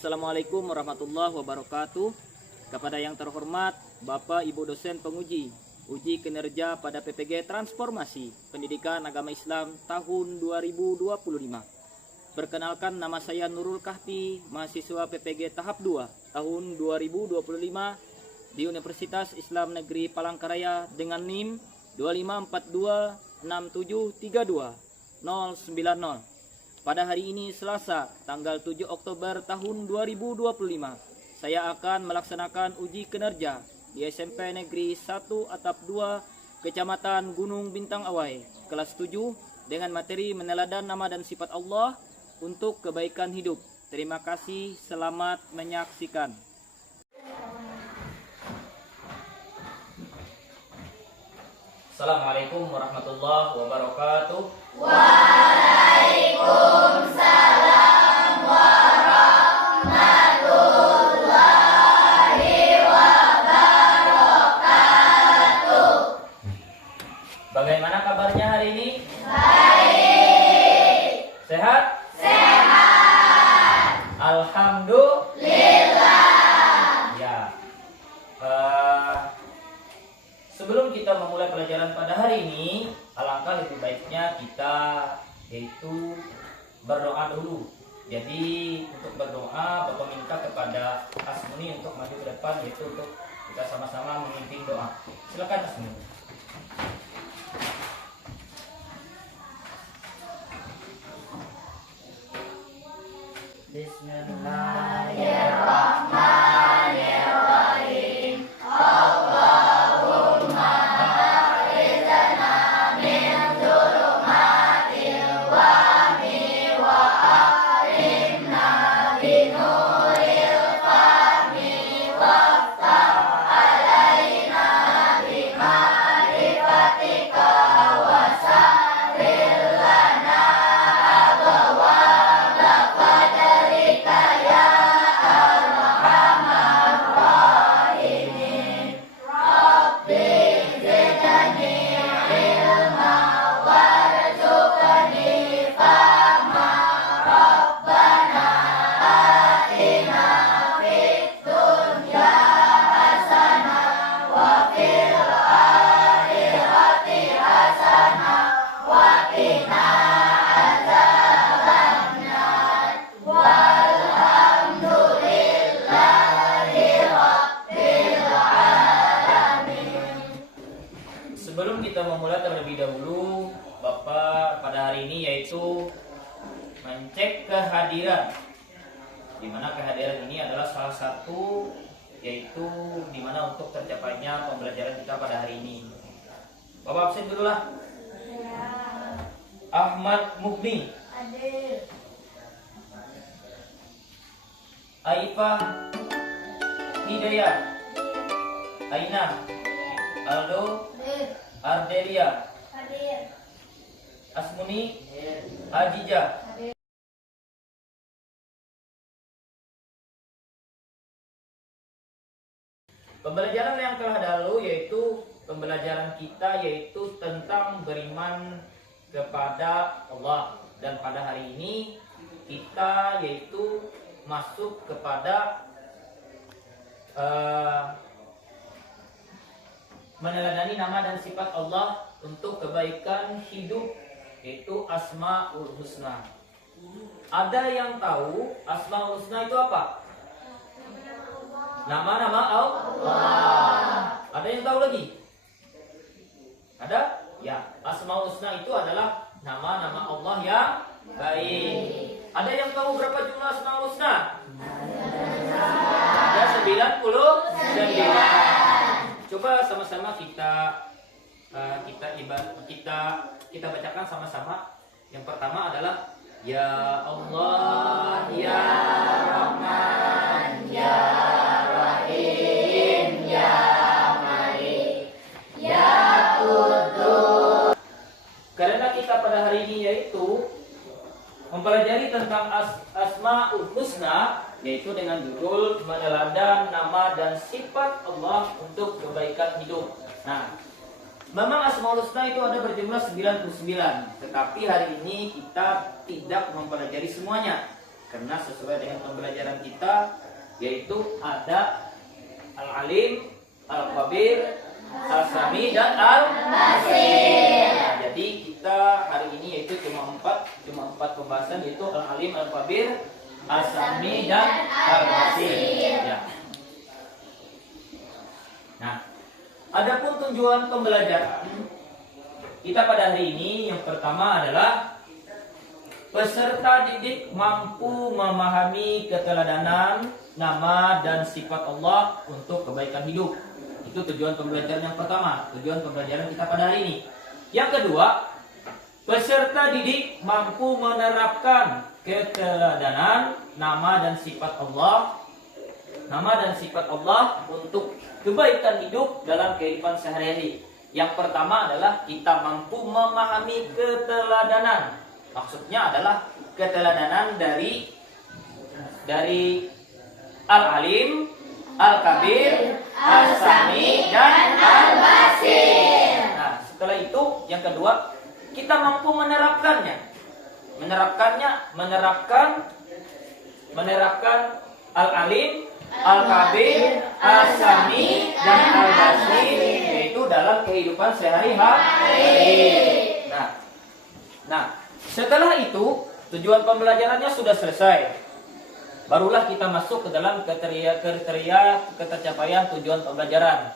Assalamualaikum warahmatullahi wabarakatuh. Kepada yang terhormat Bapak Ibu dosen penguji uji kinerja pada PPG Transformasi Pendidikan Agama Islam tahun 2025. Perkenalkan, nama saya Nurul Kahfi, mahasiswa PPG tahap 2 tahun 2025 di Universitas Islam Negeri Palangkaraya dengan NIM 25426732 090. Pada hari ini Selasa tanggal 7 Oktober tahun 2025, saya akan melaksanakan uji kinerja di SMP Negeri 1 Atap 2 Kecamatan Gunung Bintang Awai kelas 7 dengan materi meneladan nama dan sifat Allah untuk kebaikan hidup. Terima kasih, selamat menyaksikan. Assalamualaikum warahmatullahi wabarakatuh. Waalaikumsalam warahmatullahi wabarakatuh. Bagaimana kabarnya hari ini? Baik. Sehat? Sehat. Alhamdulillah. Ya. Sebelum kita memulai pelajaran pada hari ini, alangkah lebih baiknya kita yaitu berdoa dulu. Jadi untuk berdoa, Bapak minta kepada Asmuni untuk maju ke depan, yaitu untuk kita sama-sama memimpin doa. Silakan Asmuni. Bismillahirrahmanirrahim. Allahumma a'izna min dzulumatil wahmi wa akrimna binuril fahmi waftah alaina bima'rifatika wasahhil lana abwaaba fadlika ya arhamar rahimin. Rabbi zidni ilma warzuqni fahma. Rabbana atina fid dunya hasanah wa fil akhirati hasanah wa qina adzabannar. Walhamdulillahi rabbil alamin. Sebelum kita memulai terlebih dahulu, Bapak pada hari ini yaitu mencek kehadiran. Di mana kehadiran ini adalah salah satu yaitu di mana untuk tercapainya pembelajaran kita pada hari ini. Bapak absen dulu lah. Ahmad Mukni, Hadir. Aifah Hidayah, Aina, Aldo, Ardelia, Hadir. Asmuni, Ajija. Pembelajaran yang telah lalu yaitu pembelajaran kita yaitu tentang beriman kepada Allah, dan pada hari ini kita yaitu masuk kepada meneladani nama dan sifat Allah untuk kebaikan hidup, yaitu Asmaul Husna. Ada yang tahu Asmaul Husna itu apa? Nama-nama Allah. Ada yang tahu lagi? Ada? Ya, Asmaul Husna itu adalah nama-nama Allah yang baik. Ada yang tahu berapa jumlah Asmaul Husna? Ada 99. Coba sama-sama kita bacakan sama-sama. Yang pertama adalah Ya Allah, Ya Rahman, Ya Rahim, Ya Malik, Ya Qudus. Karena kita pada hari ini yaitu mempelajari tentang Asmaul Husna, yaitu dengan judul meneladan nama dan sifat Allah untuk kebaikan hidup. Nah, memang Asmaul Husna itu ada berjumlah 99, tetapi hari ini kita tidak mempelajari semuanya. karena sesuai dengan pembelajaran kita, yaitu ada Al-Alim, Al-Khabir, Al-Sami, dan Al-Basir. Nah, jadi kita hari ini yaitu cuma empat pembahasan, yaitu Al-Alim, Al-Khabir, Al-Sami, dan Al-Basir. Ya. Nah, adapun tujuan pembelajaran kita pada hari ini yang pertama adalah peserta didik mampu memahami keteladanan nama dan sifat Allah untuk kebaikan hidup. Itu tujuan pembelajaran yang pertama, tujuan pembelajaran kita pada hari ini. Yang kedua, peserta didik mampu menerapkan keteladanan nama dan sifat Allah untuk kebaikan hidup dalam kehidupan sehari-hari. Yang pertama adalah kita mampu memahami keteladanan. Maksudnya adalah keteladanan dari Al-Alim, Al-Kabir, Al-Sami, dan Al-Basir. Nah, setelah itu yang kedua, kita mampu menerapkan Al-Alim, Al-Kabir, Al-Sami, dan Al-Basir, yaitu dalam kehidupan sehari-hari. Nah, setelah itu tujuan pembelajarannya sudah selesai. Barulah kita masuk ke dalam kriteria ketercapaian tujuan pembelajaran.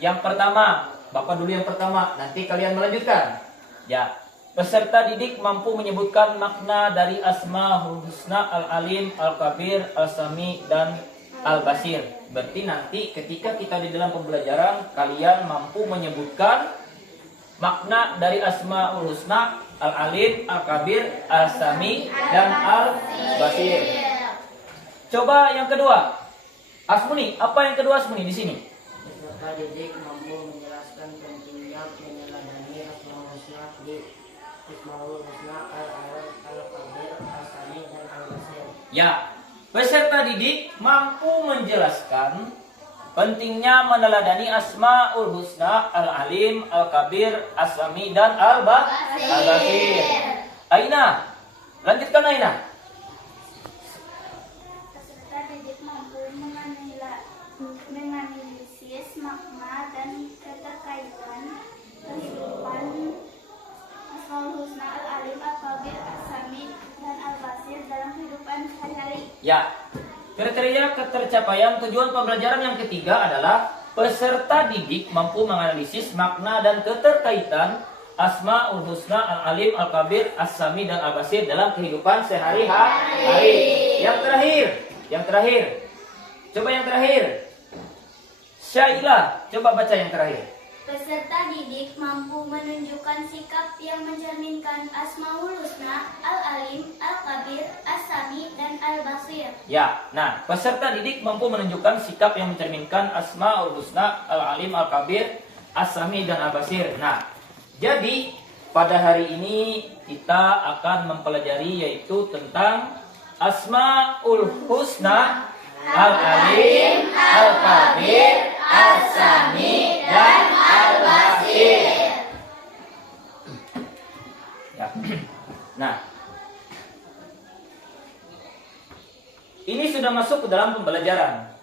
Yang pertama, Bapak dulu yang pertama, nanti kalian melanjutkan. Ya. Peserta didik mampu menyebutkan makna dari Asmaul Husna, Al-Alim, Al-Kabir, Al-Sami, dan Al-Basir. Berarti nanti ketika kita di dalam pembelajaran, kalian mampu menyebutkan makna dari Asmaul Husna, Al-Alim, Al-Kabir, Al-Sami, dan Al-Basir. Coba yang kedua. Asmuni, apa yang kedua Asmuni di sini? Peserta didik mampu menjelaskan pentingnya meneladani Asmaul Husna di Asmaul Husna, Al-Alim, Al-Kabir, Al-Sami, dan Al-Basir. Ya, peserta didik mampu menjelaskan pentingnya meneladani Asmaul Husna, Al-Alim, Al-Kabir, As-Sami, dan Al-Basir. Aina, lanjutkan Aina. Peserta didik mampu menganalisis makna dan keterkaitan kehidupan Asmaul Husna, Al-Alim, Al-Kabir, Al-Sami, dan Al-Basir dalam kehidupan sehari-hari. Ya, kriteria ketercapaian tujuan pembelajaran yang ketiga adalah peserta didik mampu menganalisis makna dan keterkaitan Asmaul Husna, Al-Alim, Al-Kabir, As-Sami, dan Al-Basir dalam kehidupan sehari-hari. Yang terakhir. Coba yang terakhir. Syaila, coba baca yang terakhir. Peserta didik mampu menunjukkan sikap yang mencerminkan Asmaul Husna, Al-Alim, Al-Kabir, As-Sami, dan Al-Basir. Ya, nah, peserta didik mampu menunjukkan sikap yang mencerminkan Asmaul Husna, Al-Alim, Al-Kabir, As-Sami, dan Al-Basir. Nah, jadi pada hari ini kita akan mempelajari yaitu tentang Asmaul Husna, Al-Alim, Al-Kabir, As-Sami, dan Al-Basir. Ya. Nah, ini sudah masuk ke dalam pembelajaran.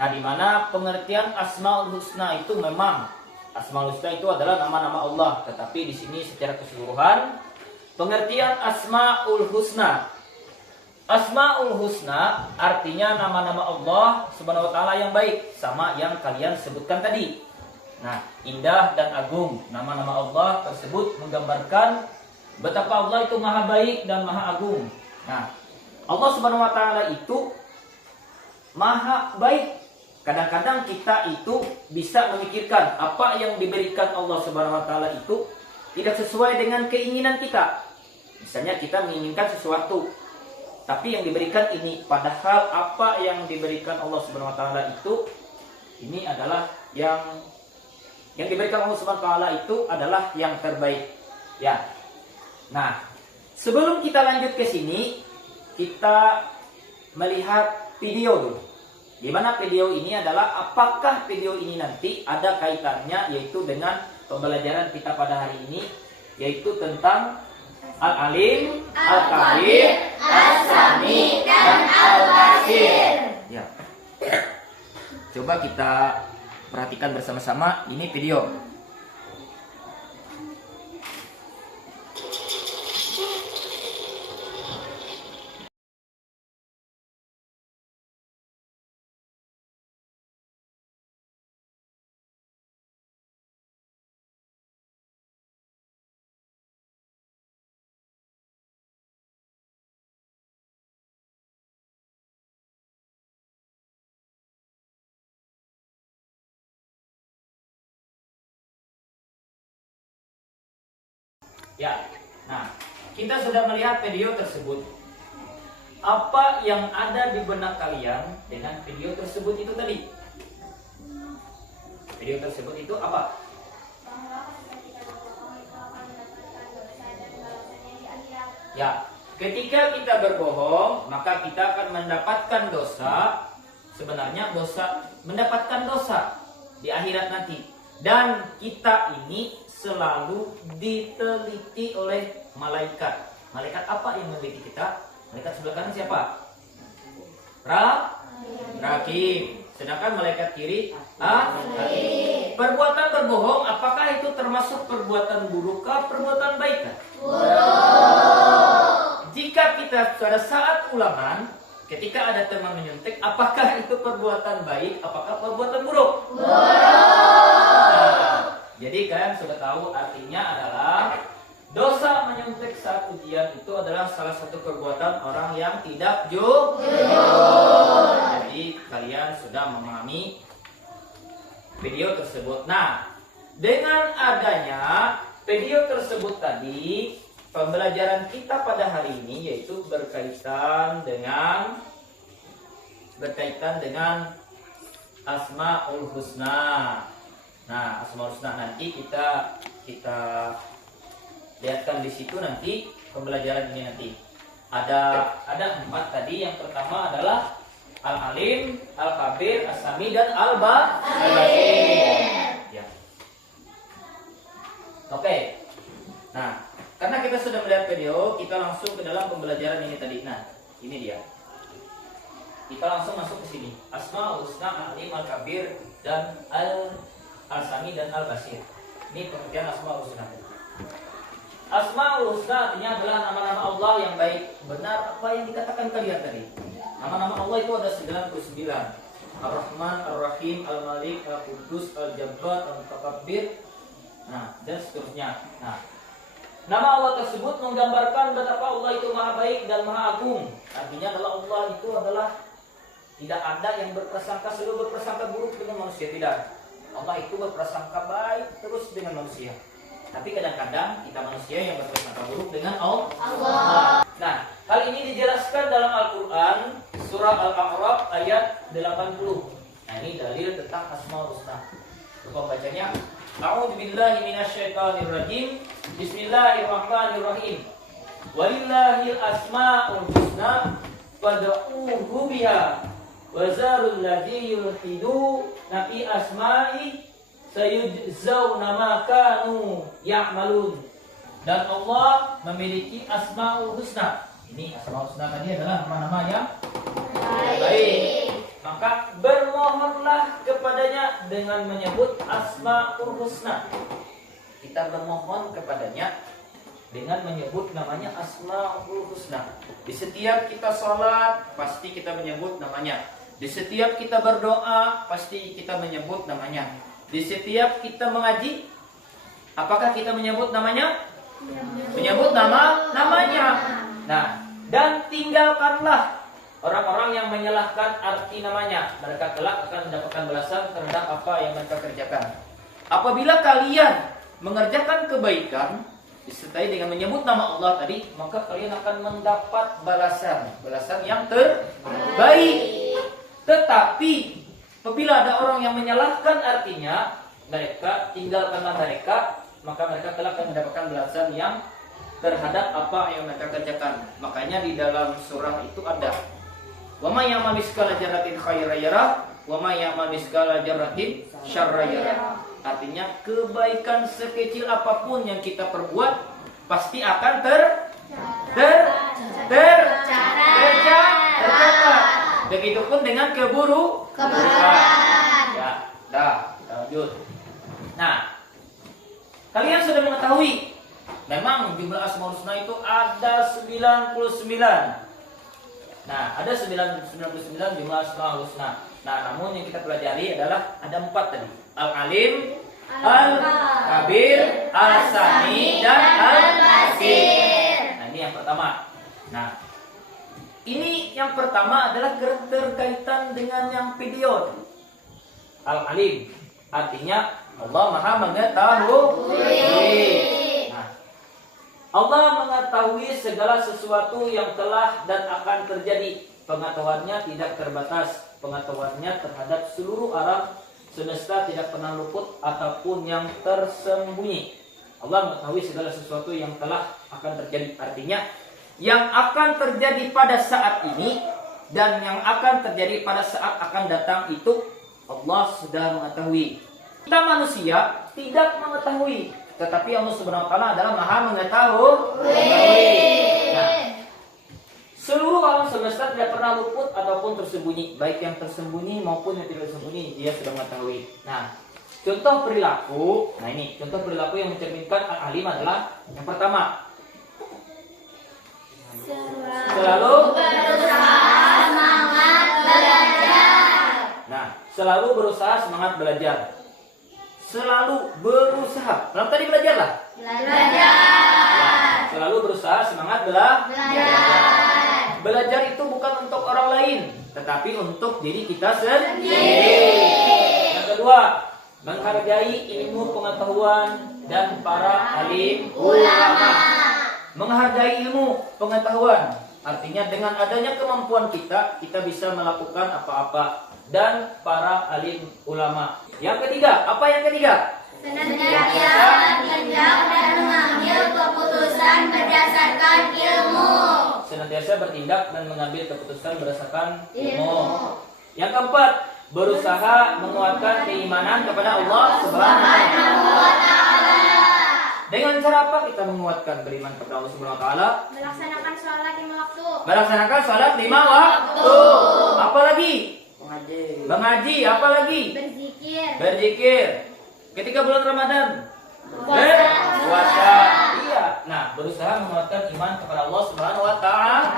Nah, di mana pengertian Asmaul Husna itu memang Asmaul Husna itu adalah nama-nama Allah, tetapi di sini secara keseluruhan pengertian Asmaul Husna. Asmaul Husna artinya nama-nama Allah Subhanahu wa taala yang baik, sama yang kalian sebutkan tadi. Nah, indah dan agung. Nama-nama Allah tersebut menggambarkan betapa Allah itu maha baik dan maha agung. Nah, Allah Subhanahu wa taala itu maha baik. Kadang-kadang kita itu bisa memikirkan apa yang diberikan Allah Subhanahu wa taala itu tidak sesuai dengan keinginan kita. Misalnya kita menginginkan sesuatu, tapi yang diberikan ini, padahal apa yang diberikan Allah Subhanahu wa taala itu ini adalah yang diberikan Allah Subhanahu wa taala itu adalah yang terbaik. Ya. Nah, sebelum kita lanjut ke sini, kita melihat video dulu. Di mana video ini adalah apakah video ini nanti ada kaitannya yaitu dengan pembelajaran kita pada hari ini, yaitu tentang Al-Alim, Al-Kabir, As-Sami, dan Al-Basir. Ya. Coba kita perhatikan bersama-sama ini video. Ya, nah kita sudah melihat video tersebut. Apa yang ada di benak kalian dengan video tersebut itu tadi? Video tersebut itu apa? Ya, ketika kita berbohong, maka kita akan mendapatkan dosa. Sebenarnya mendapatkan dosa di akhirat nanti. Dan kita ini selalu diteliti oleh malaikat. Malaikat apa yang meneliti kita? Malaikat sebelah kanan siapa? Rakib. Sedangkan malaikat kiri Atid. Perbuatan berbohong apakah itu termasuk perbuatan buruk kah perbuatan baik kah? Buruk. Jika kita pada saat ulangan ketika ada teman menyuntik, apakah itu perbuatan baik? Apakah perbuatan buruk? Nah, jadi kalian sudah tahu artinya adalah dosa menyuntik saat ujian itu adalah salah satu perbuatan orang yang tidak jujur. Jadi kalian sudah memahami video tersebut. Nah, dengan adanya video tersebut tadi, pembelajaran kita pada hari ini yaitu berkaitan dengan Asmaul Husna. Nah, Asmaul Husna nanti kita lihatkan di situ nanti pembelajaran ini nanti. Ada 4 tadi. Yang pertama adalah Al-Alim, Al-Kabir, As-Sami, dan Al-Basir. Ya. Oke. Nah, karena kita sudah melihat video, kita langsung ke dalam pembelajaran ini tadi. Nah, ini dia. Kita langsung masuk ke sini. Asmaul Husna, Al-Alim, Al-Kabir, dan Al-Sami, dan Al-Basir. Ini pengertian Asmaul Husna. Asmaul Husna artinya adalah nama-nama Allah yang baik. Benar apa yang dikatakan kalian tadi? Nama-nama Allah itu ada 99. Ar-Rahman, Ar-Rahim, Al-Malik, Al-Qudus, Al-Jabbar, Al-Mutakabbir. Nah, dan seterusnya. Nah, nama Allah tersebut menggambarkan betapa Allah itu maha baik dan maha agung. Artinya adalah Allah itu adalah tidak ada yang selalu berprasangka buruk dengan manusia, tidak. Allah itu berprasangka baik terus dengan manusia. Tapi kadang-kadang kita manusia yang berprasangka buruk dengan Allah. Nah, hal ini dijelaskan dalam Al-Quran surah Al-A'raf ayat 80. Nah, ini dalil tentang Asmaul Husna. Coba bacanya. A'udzubillahi minasyaitonirrajim. Bismillahirrahmanirrahim. Walillahil asmaul husna fad'uuhu biha. Wa zarul ladzi yulhiduna fi asma'i sayujzauna ma kanu ya'malun. Dan Allah memiliki Asmaul Husna. Ini Asmaul Husna tadi adalah nama-nama yang baik. Maka bermohonlah kepadanya dengan menyebut Asmaul Husna. Kita bermohon kepadanya dengan menyebut namanya Asmaul Husna. Di setiap kita sholat pasti kita menyebut namanya. Di setiap kita berdoa pasti kita menyebut namanya. Di setiap kita mengaji, apakah kita menyebut namanya? Menyebut namanya. Nah, dan tinggalkanlah orang-orang yang menyalahkan arti namanya. Mereka kelak akan mendapatkan balasan terhadap apa yang mereka kerjakan. Apabila kalian mengerjakan kebaikan disertai dengan menyebut nama Allah tadi, maka kalian akan mendapat balasan yang terbaik. Tetapi apabila ada orang yang menyalahkan artinya, mereka tinggalkanlah mereka, maka mereka telah akan mendapatkan balasan yang terhadap apa yang mereka kerjakan. Makanya di dalam surah itu ada wa may ya'mal mithqala dzarratin khairan yarah wa may ya'mal mithqala dzarratin syarran yarah. Artinya kebaikan sekecil apapun yang kita perbuat, pasti akan tercatat. Begitupun dengan keburukan. Ya, lanjut. Nah, kalian sudah mengetahui memang jumlah Asmaul Husna itu ada 99. Nah, ada 99 jumlah Asmaul Husna. Nah, namun yang kita pelajari adalah ada 4 tadi. Al-Alim, Al-Kabir, Al-Sami, dan Al-Basir. Nah, ini yang pertama. Nah, ini yang pertama adalah keterkaitan dengan yang period. Al-Alim artinya Allah Maha Mengetahui. Nah, Allah mengetahui segala sesuatu yang telah dan akan terjadi. Pengetahuannya tidak terbatas. Pengetahuannya terhadap seluruh alam semesta tidak pernah luput ataupun yang tersembunyi. Allah mengetahui segala sesuatu yang telah akan terjadi. Artinya yang akan terjadi pada saat ini dan yang akan terjadi pada saat akan datang itu Allah sudah mengetahui. Kita manusia tidak mengetahui, tetapi Allah Subhanahu wa taala adalah Maha Mengetahui. Nah, seluruh alam semesta tidak pernah luput ataupun tersembunyi, baik yang tersembunyi maupun yang tidak tersembunyi, Dia sudah mengetahui. Nah, contoh perilaku, contoh perilaku yang mencerminkan al-alim adalah yang pertama, selalu berusaha semangat belajar. Nah, selalu berusaha semangat belajar. Selalu berusaha. Belum tadi belajar lah. Belajar. Nah, selalu berusaha semangat belajar. Belajar itu bukan untuk orang lain, tetapi untuk diri kita sendiri. Yang kedua, menghargai ilmu pengetahuan dan para alim ulama. Menghargai ilmu pengetahuan artinya dengan adanya kemampuan kita bisa melakukan apa-apa, dan para alim ulama. Yang ketiga, apa yang ketiga? Senantiasa bertindak dan mengambil keputusan berdasarkan ilmu. Senantiasa bertindak dan mengambil keputusan berdasarkan ilmu. Yang keempat, berusaha menguatkan keimanan kepada Allah Subhanahu wa taala. Dengan cara apa kita menguatkan beriman kepada Allah Subhanahu wa taala? Melaksanakan sholat 5 waktu. Melaksanakan sholat 5 waktu. Apa lagi? Mengaji. Apa lagi? Berzikir. Ketika bulan Ramadan, berpuasa. Iya. Nah, berusaha menguatkan iman kepada Allah Subhanahu wa taala.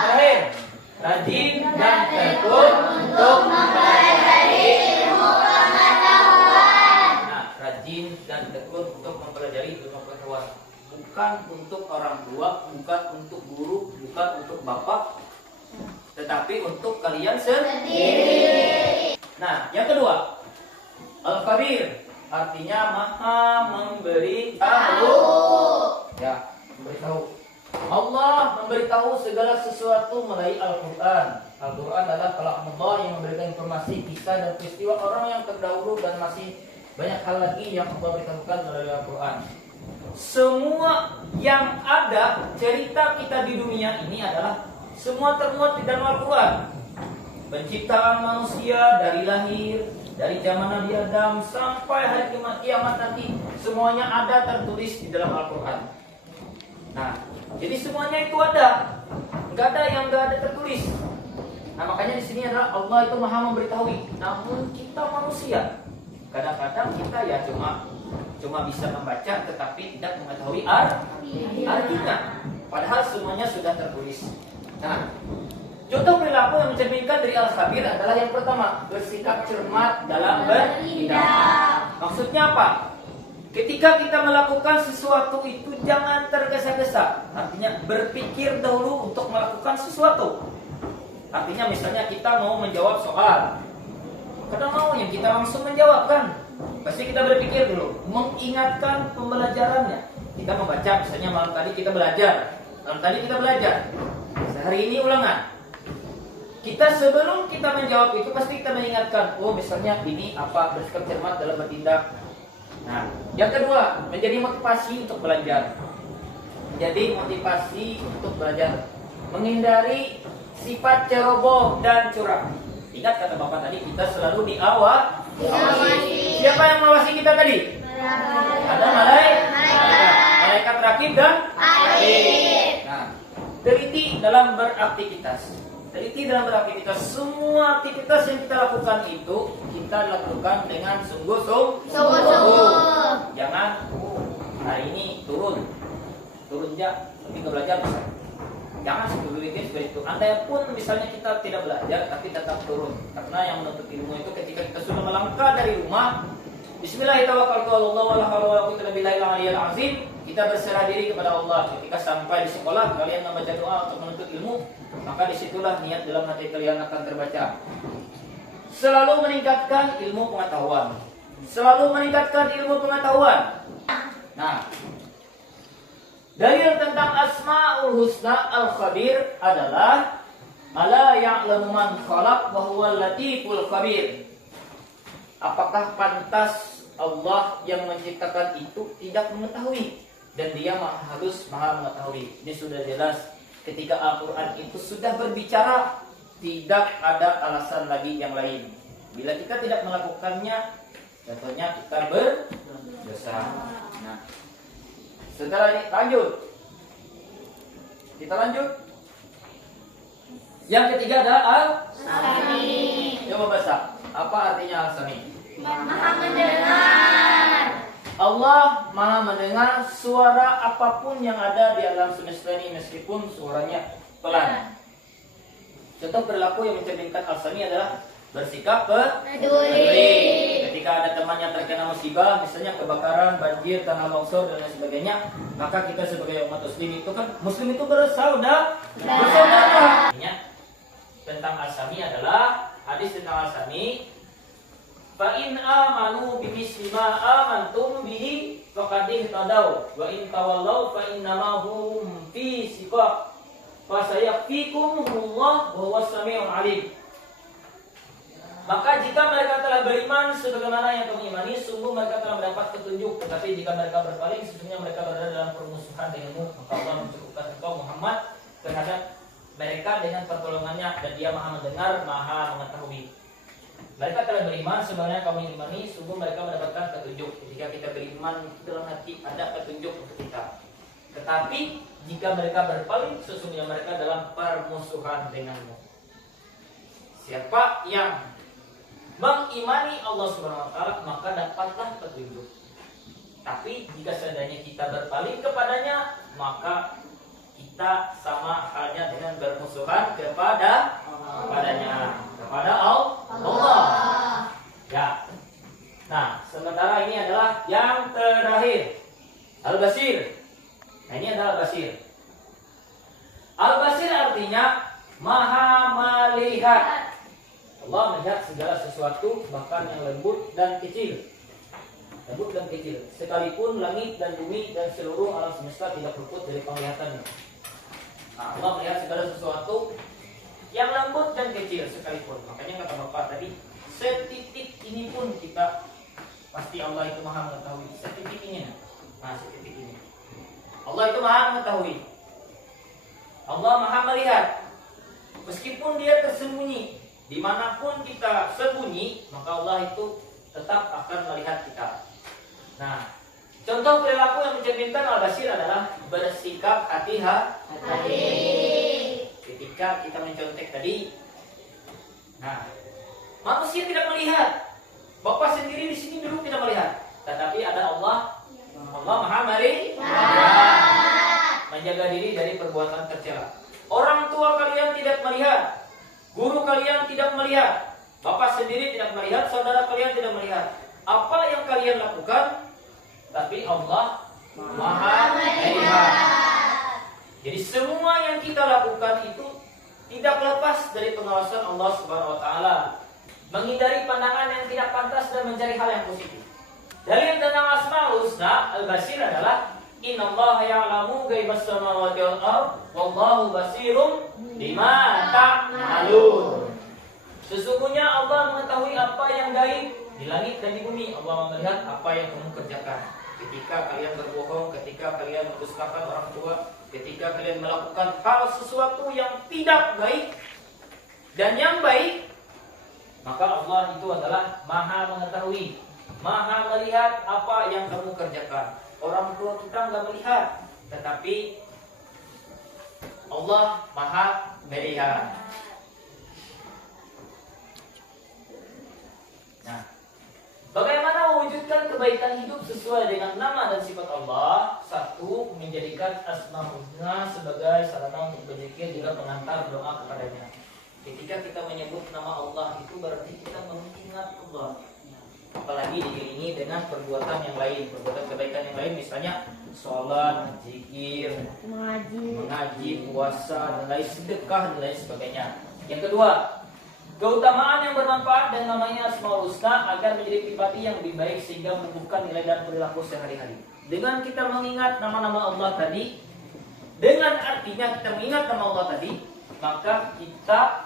Terakhir, rajin dan tekun untuk mempelajari ilmu pengetahuan. Nah, rajin dan tekun untuk mempelajari ilmu pengetahuan. Bukan untuk orang tua, bukan untuk guru, bukan untuk bapak, tetapi untuk kalian sendiri. Nah, yang kedua, Al-Kabir artinya Maha memberitahu. Ya, memberitahu. Allah memberitahu segala sesuatu melalui Al-Quran. Al-Quran adalah kalamullah yang memberikan informasi, kisah dan peristiwa orang yang terdahulu, dan masih banyak hal lagi yang Allah beritahukan melalui Al-Quran. Semua yang ada cerita kita di dunia ini adalah semua termuat di dalam Al-Quran. Penciptaan manusia dari lahir, dari zaman Nabi Adam sampai hari kiamat nanti, semuanya ada tertulis di dalam Al-Quran. Nah, jadi semuanya itu ada, nggak ada yang nggak ada tertulis. Nah, makanya di sini adalah Allah itu Maha memberitahui. Namun kita manusia, kadang-kadang kita ya cuma bisa membaca, tetapi tidak mengetahui artinya. Padahal semuanya sudah tertulis. Nah, contoh perilaku yang mencerminkan dari Al-Khabir adalah yang pertama, bersikap cermat dalam bertindak. Maksudnya apa? Ketika kita melakukan sesuatu itu jangan tergesa-gesa. Artinya berpikir dahulu untuk melakukan sesuatu. Artinya misalnya kita mau menjawab soal, kadang mau yang kita langsung menjawab kan? Pasti kita berpikir dulu, mengingatkan pembelajarannya. Kita membaca, misalnya malam tadi kita belajar, hari ini ulangan. Kita sebelum kita menjawab itu pasti kita mengingatkan, oh misalnya ini apa, bersikap cermat dalam bertindak. Nah, yang kedua, menjadi motivasi untuk belajar. Menjadi motivasi untuk belajar. Menghindari sifat ceroboh dan curang. Ingat kata Bapak tadi, kita selalu diawasi. Siapa yang mengawasi kita tadi? Ada malaikat. Malaikat Rakib dan Alif. Nah, teliti dalam beraktivitas. Teliti dalam beraktivitas. Semua aktivitas yang kita lakukan itu kita lakukan dengan sungguh-sungguh. Jangan hari ini turun aja tapi nggak belajar bisa. Jangan seperti itu. Andai pun misalnya kita tidak belajar tapi tetap turun, karena yang menuntut ilmu itu ketika kita sudah melangkah dari rumah, Bismillahirrahmanirrahim, kita berserah diri kepada Allah. Ketika sampai di sekolah kalian membaca doa untuk menuntut ilmu, maka disitulah niat dalam hati kalian akan terbaca. Selalu meningkatkan ilmu pengetahuan. Nah, dalil tentang Asmaul Husna Al-Khabir adalah ala ya'lamu man khalaq wa huwal latiful khabir. Apakah pantas Allah yang menciptakan itu tidak mengetahui, dan Dia Maha Halus, Maha mengetahui. Ini sudah jelas ketika Al-Qur'an itu sudah berbicara, tidak ada alasan lagi yang lain. Bila kita tidak melakukannya, contohnya kita berdosa. Nah, setelah ini kita lanjut. Yang ketiga adalah Al-Sami. Coba baca. Apa artinya Al-Sami? Maha mendengar. Allah Maha mendengar suara apapun yang ada di alam semesta ini meskipun suaranya pelan. Contoh perilaku yang mencerminkan Al-Sami adalah bersikap peduli. Ketika ada teman yang terkena musibah, misalnya kebakaran, banjir, tanah longsor dan lain sebagainya, maka kita sebagai umat muslim itu kan, muslim itu bersaudara. Tentang Al-Sami adalah hadis tentang Al-Sami. Fa in amanu bimisli ma amantum bihi faqad ihtadaw wa in tawallaw fa innama hum fi shiqaq fa sayakfikumullah wa huwas samiul alim. Maka jika mereka telah beriman sebagaimana yang kamu imani, sungguh mereka telah mendapat petunjuk. Tetapi jika mereka berpaling, sesungguhnya mereka berada dalam permusuhan denganmu. Maka Allah mencukupkan engkau Muhammad terhadap mereka dengan pertolongannya, dan Dia Maha mendengar, Maha mengetahui. Mereka telah beriman sebagaimana kamu imani, sungguh mereka mendapatkan petunjuk. Ketika kita beriman, dalam hati ada petunjuk untuk kita. Tetapi jika mereka berpaling, sesungguhnya mereka dalam permusuhan denganmu. Siapa yang mengimani Allah Subhanahu wa taala, maka dapatlah petunjuk. Tapi jika seandainya kita berpaling kepadanya, maka kita sama halnya dengan bermusuhan kepada Allah. Ya. Nah, sementara ini adalah yang terakhir, Al-Basir. Nah, ini adalah Al-Basir. Al-Basir artinya Maha melihat. Allah melihat segala sesuatu, bahkan yang lembut dan kecil. Sekalipun langit dan bumi dan seluruh alam semesta tidak luput dari penglihatannya. Nah, Allah melihat segala sesuatu yang lembut dan kecil sekalipun. Makanya kata Bapak tadi, setitik ini pun kita pasti Allah itu Maha mengetahui. Setitik ini. Nah, setitik ini. Allah itu Maha mengetahui. Allah Maha melihat. Meskipun Dia tersembunyi, dimanapun kita sembunyi, maka Allah itu tetap akan melihat kita. Nah, contoh perilaku yang mencerminkan Al-Basir adalah bersikap hati-hati. Ketika kita mencontek tadi, nah, manusia tidak melihat. Bapak sendiri di sini dulu tidak melihat, tetapi ada Allah. Allah Maha melihat, menjaga diri dari perbuatan tercela. Orang tua kalian tidak melihat, guru kalian tidak melihat, bapak sendiri tidak melihat, saudara kalian tidak melihat. Apa yang kalian lakukan, tapi Allah Maha melihat. Jadi semua yang kita lakukan itu tidak lepas dari pengawasan Allah Subhanahu wa taala. Menghindari pandangan yang tidak pantas dan mencari hal yang positif. Dalil tentang Asmaul Husna Al-Basir adalah innallaha ya'lamu ghaibas samawati wal ardh wallahu basirum bima ta'malun. Sesungguhnya Allah mengetahui apa yang gaib di langit dan di bumi. Allah melihat apa yang kamu kerjakan. Ketika kalian berbohong, ketika kalian mendustakan orang tua, ketika kalian melakukan hal sesuatu yang tidak baik dan yang baik, maka Allah itu adalah Maha mengetahui, Maha melihat apa yang kamu kerjakan. Orang tua kita nggak melihat, tetapi Allah Maha Melihat. Nah, bagaimana mewujudkan kebaikan hidup sesuai dengan nama dan sifat Allah? Satu, menjadikan Asmaul Husna sebagai sarana untuk berzikir juga pengantar doa kepadanya. Ketika kita menyebut nama Allah itu berarti kita mengingat Allah. Apalagi diiringi dengan perbuatan yang lain, perbuatan kebaikan yang lain, misalnya sholat, zikir, mengaji, puasa, dan lain sedekah dan lain sebagainya. Yang kedua, keutamaan yang bermanfaat dan namanya Asmaul Husna agar menjadi pribadi yang lebih baik sehingga menumbuhkan nilai dan perilaku sehari-hari. Dengan kita mengingat nama-nama Allah tadi, dengan artinya kita mengingat nama Allah tadi, maka kita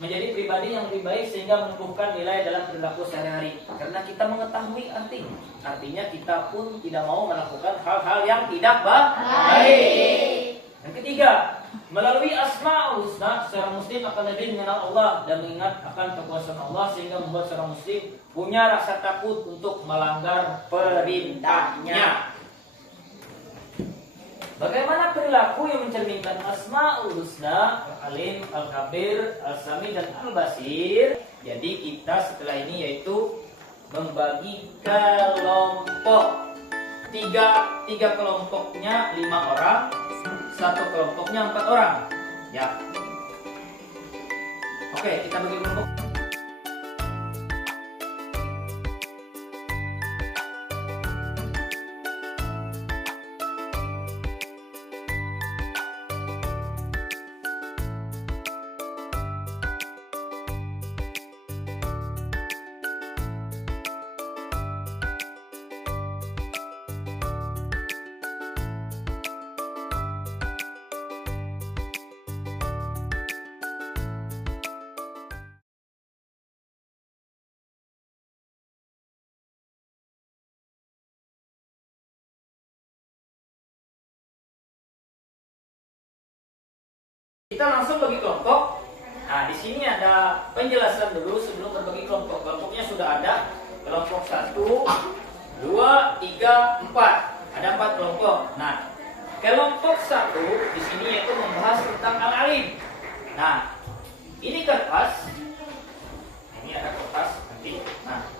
menjadi pribadi yang lebih baik sehingga menumbuhkan nilai dalam perilaku sehari-hari. Karena kita mengetahui artinya kita pun tidak mau melakukan hal-hal yang tidak baik. Yang ketiga, melalui Asmaul Husna, seorang muslim akan lebih mengenal Allah dan mengingat akan kekuasaan Allah sehingga membuat seorang muslim punya rasa takut untuk melanggar perintahnya. Bagaimana perilaku yang mencerminkan Asmaul Husna, Al-Alim, Al-Kabir, Al-Sami, dan Al-Basir? Jadi kita setelah ini yaitu membagi kelompok. Tiga kelompoknya 5 orang, satu kelompoknya 4 orang. Ya. Oke, kita bagi kelompok. Kita langsung bagi kelompok. Nah, di sini ada penjelasan dulu sebelum berbagi kelompok. Kelompoknya sudah ada. Kelompok 1, 2, 3, 4. Ada 4 kelompok. Nah, kelompok 1 di sini yaitu membahas tentang Al-Alim. Nah, ini kertas. Ini ada kertas nanti. Nah,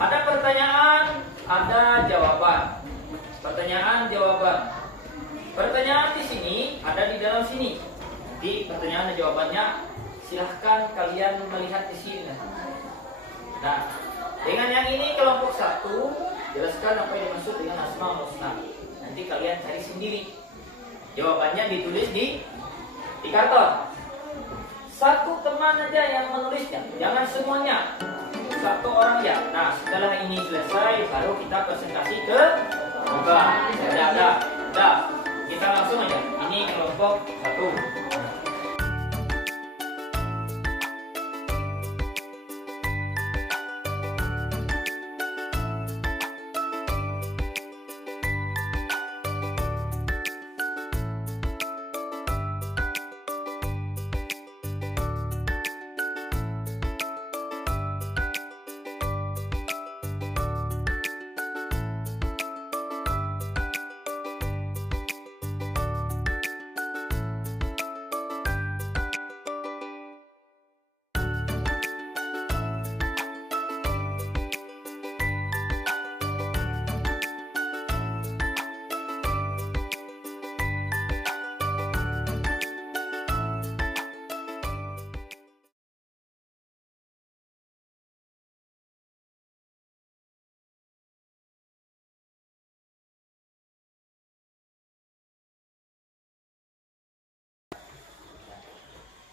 ada pertanyaan, ada jawaban. Pertanyaan, jawaban. Pertanyaan di sini ada di dalam sini. Di pertanyaan dan jawabannya silahkan kalian melihat di sini. Nah, dengan yang ini kelompok 1 jelaskan apa yang dimaksud dengan Asmaul Husna. Nanti kalian cari sendiri. Jawabannya ditulis di karton. Satu teman aja yang menulisnya, jangan semuanya. Satu orang ya. Nah, setelah ini selesai baru kita presentasi ke muka. Udah. Kita langsung aja. Ini kelompok 1.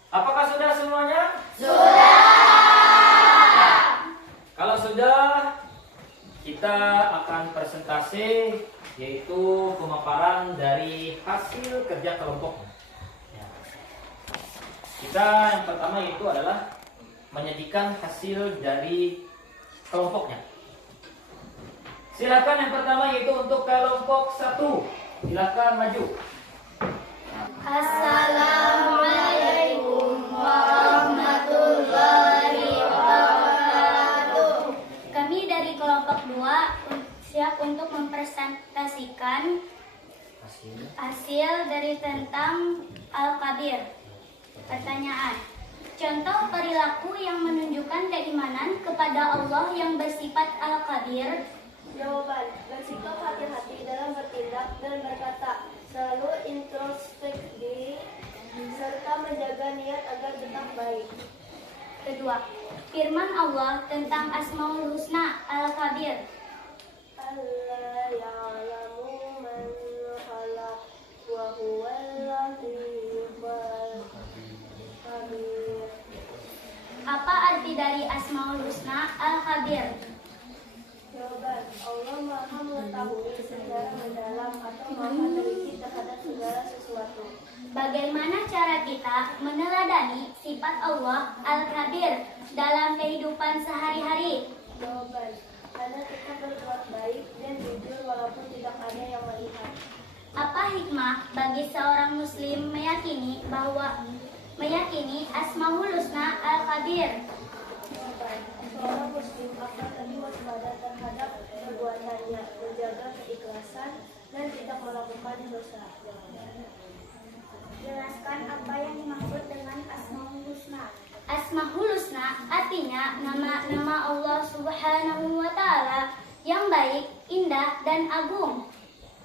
Apakah sudah semuanya? Sudah. Kalau sudah, kita akan presentasi yaitu pemaparan dari hasil kerja kelompok. Kita yang pertama yaitu adalah menyajikan hasil dari kelompoknya. Silakan yang pertama yaitu untuk kelompok 1. Silakan maju. Assalamualaikum warahmatullahi wabarakatuh. Kami dari kelompok 2 siap untuk mempresentasikan Hasil dari tentang Al-Kabir. Pertanyaan. Contoh perilaku yang menunjukkan keimanan kepada Allah yang bersifat Al-Kabir. Jawaban, bersikap hati-hati dalam bertindak dan berkata, selalu introspeksi diri, serta menjaga niat agar tetap baik. Kedua, firman Allah tentang Asmaul Husna Al-Kabir. Allah ya'lamu man khalaq wa huwal latiful khabir. Apa arti dari Asmaul Husna Al-Kabir? Jawaban, Allah maha mengetahui secara mendalam atau maha teliti terhadap segala sesuatu. Bagaimana cara kita meneladani sifat Allah Al-Kabir dalam kehidupan sehari-hari? Jawaban, karena kita berbuat baik dan jujur walaupun tidak ada yang melihat. Apa hikmah bagi seorang muslim meyakini Asmaul Husna Al-Kabir? Jawaban, seorang muslim akan lebih waspada terhadap perbuatannya, menjaga keikhlasan dan tidak melakukan dosa. Jelaskan apa yang dimaksud dengan Asmaul Husna. Asmaul Husna artinya nama-nama Allah Subhanahu wa Ta'ala yang baik, indah, dan agung.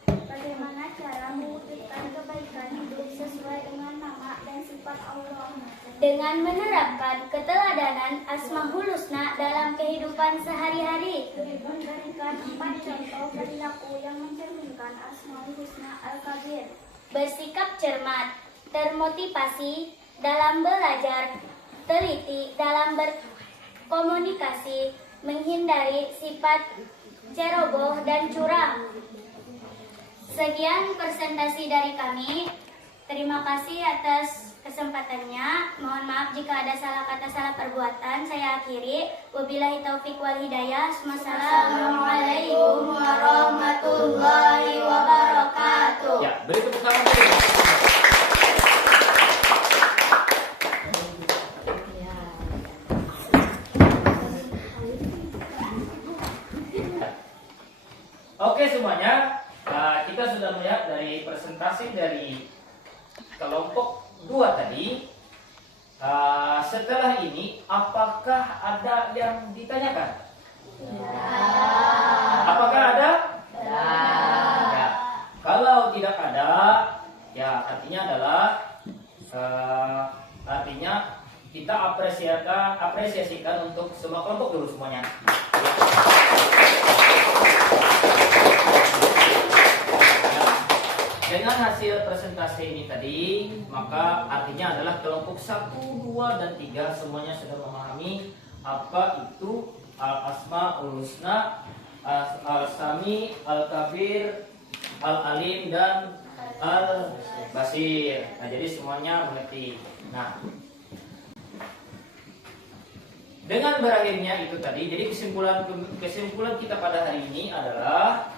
Bagaimana cara mewujudkan kebaikan hidup sesuai dengan nama dan sifat Allah? Dengan menerapkan keteladanan Asmaul Husna dalam kehidupan sehari-hari. Memberikan 4 contoh perilaku yang mencerminkan Asmaul Husna Al-Kabir. Bersikap cermat, termotivasi dalam belajar, teliti dalam berkomunikasi, menghindari sifat ceroboh dan curang. Sekian presentasi dari kami. Terima kasih atas kesempatannya. Mohon maaf jika ada salah kata, salah perbuatan. Saya akhiri. Wabillahi taufik wal hidayah. Wassalamualaikum warahmatullahi wabarakatuh. Ya, beri tepuk tangan dulu. Oke semuanya, kita sudah melihat dari presentasi dari kelompok 2 tadi. Setelah ini, apakah ada yang ditanyakan? Apakah ada? Ya. Kalau tidak ada, ya artinya adalah kita apresiasikan untuk semua kelompok dulu semuanya. Dengan hasil presentasi ini tadi, maka artinya adalah kelompok 1, 2, dan 3 semuanya sudah memahami apa itu Al-Asmaul Husna, Al-Sami, Al-Kabir, Al-Alim, dan Al-Basir. Nah, jadi semuanya mengerti. Nah, dengan berakhirnya itu tadi, jadi kesimpulan kita pada hari ini adalah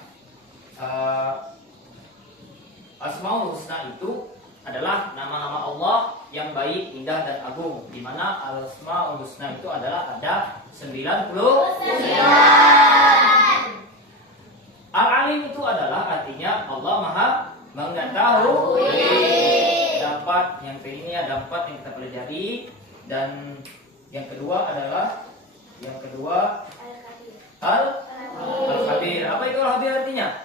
Asmaul Husna itu adalah nama-nama Allah yang baik, indah, dan agung. Di mana Asmaul Husna itu adalah ada 99. Al-Alim itu adalah artinya Allah Maha Mengetahui. Yang ini ada 4 yang kita pelajari. Dan yang kedua adalah Al-Kabir. Apa itu Al-Kabir artinya?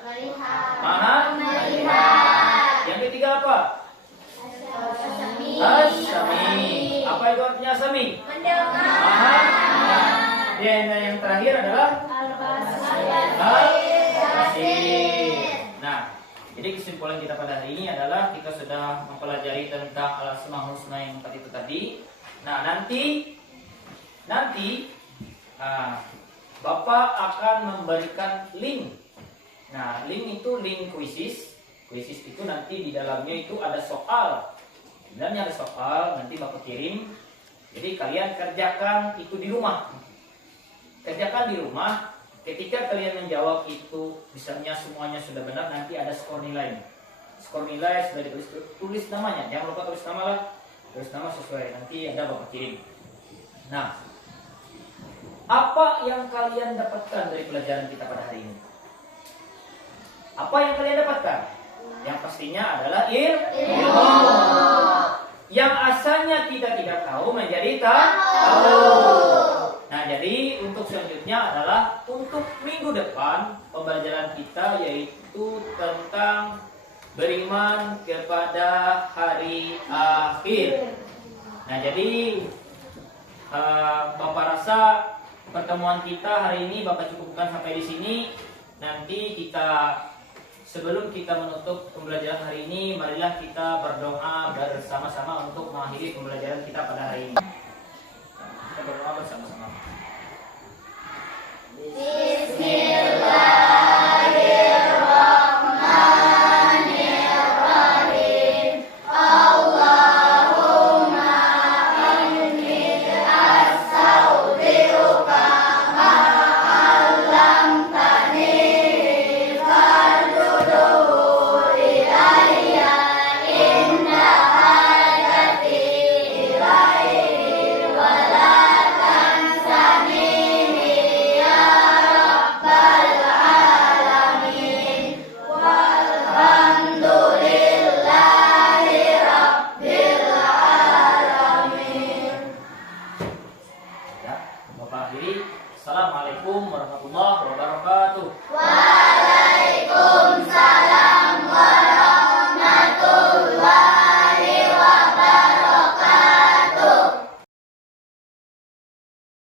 Maha melihat. Yang ketiga apa? As-Sami. Apa itu artinya Sami? Maha. Dan yang terakhir adalah Al-Basir. Nah, jadi kesimpulan kita pada hari ini adalah kita sudah mempelajari tentang Al-Asmaul Husna yang tadi itu tadi. Nah, nanti Bapak akan memberikan link. Nah, link itu link kuisis. Kuisis itu nanti di dalamnya itu ada soal. Di dalamnya ada soal, nanti Bapak kirim. Jadi kalian kerjakan itu di rumah. Kerjakan di rumah. Ketika kalian menjawab itu, misalnya semuanya sudah benar, nanti ada skor nilai. Skor nilai sudah tulis namanya. Jangan lupa tulis nama lah. Tulis nama sesuai. Nanti ada Bapak kirim. Nah, apa yang kalian dapatkan dari pelajaran kita pada hari ini? Apa yang kalian dapatkan? Yang pastinya adalah ilmu. Yang asalnya kita tidak tahu menjadi tahu. Nah, jadi untuk selanjutnya adalah untuk minggu depan pembelajaran kita yaitu tentang beriman kepada hari akhir. Nah, jadi Bapak rasa pertemuan kita hari ini Bapak cukupkan sampai di sini. Nanti sebelum kita menutup pembelajaran hari ini, marilah kita berdoa bersama-sama untuk mengakhiri pembelajaran kita pada hari ini. Kita berdoa bersama-sama. Bismillah.